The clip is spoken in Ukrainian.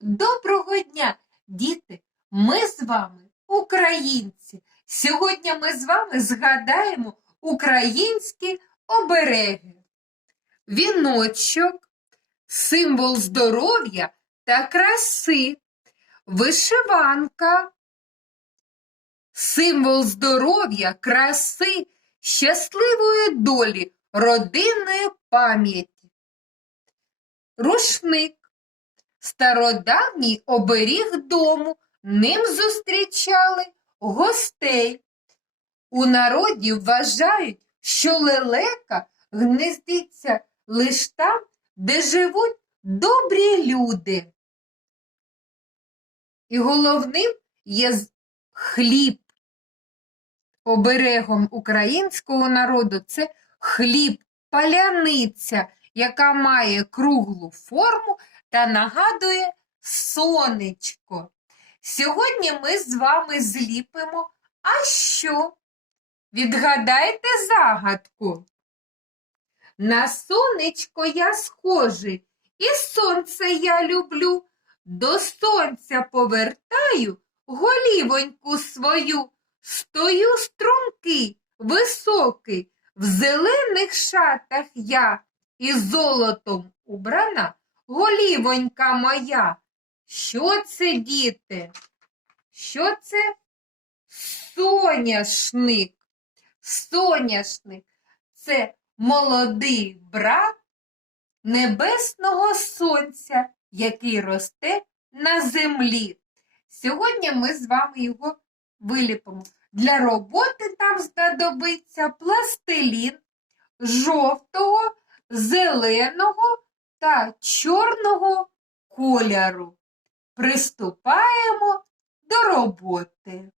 Доброго дня, діти! Ми з вами українці. Сьогодні ми з вами згадаємо українські обереги. Віночок, символ здоров'я та краси, вишиванка, символ здоров'я, краси, щасливої долі, родинної пам'яті. Рушник стародавній оберіг дому, ним зустрічали гостей. У народі вважають, що лелека гнездиться лиш там, де живуть добрі люди. І головним є хліб. Оберегом українського народу це хліб, паляниця, яка має круглу форму та нагадує сонечко. Сьогодні ми з вами зліпимо. А що? Відгадайте загадку. На сонечко я схожий, і сонце я люблю. До сонця повертаю голівоньку свою. Стою стрункий, високий, в зелених шатах я, і золотом убрана голівонька моя. Що це, діти? Що це? Соняшник. Соняшник це молодий брат небесного сонця, який росте на землі. Сьогодні ми з вами його виліпимо. Для роботи там знадобиться пластилін жовтого, зеленого та чорного кольору. Приступаємо до роботи.